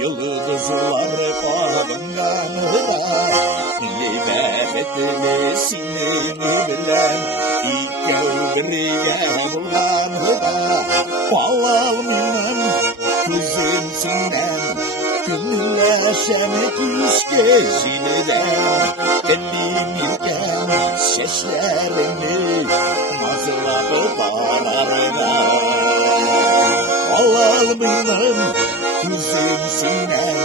Yıldızlar parından Libetli sinini bilen İkkel birge bulan Balal minen kızım sinden Gümleşen küske zilden Dinlerken seslerini Mazılapı bağlarına Balal minen kızım sinden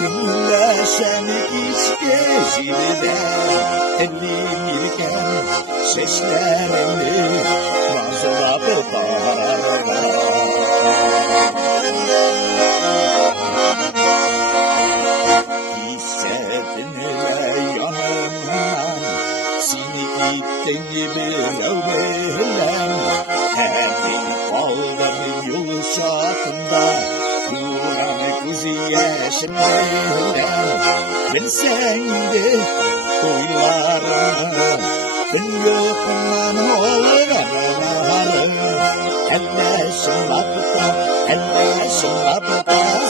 Gümleşen küske zilden Dinlerken seslerini Mazılapı bağlarına Gittin gibi yavrum Hepin kaldım yumuşatında Duran kuziye şimdiyle Ben sende huylarını Ben yokundan oğlanlarım Elleşim lapta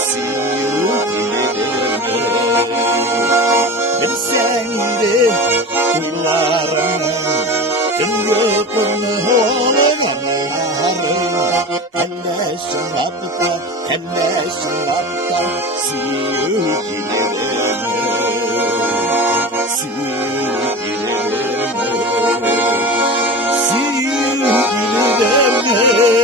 siyukilerim Ben sende huylarını Ben yokundan oğlanlarım Elleşim lapta siyukilerim See you in the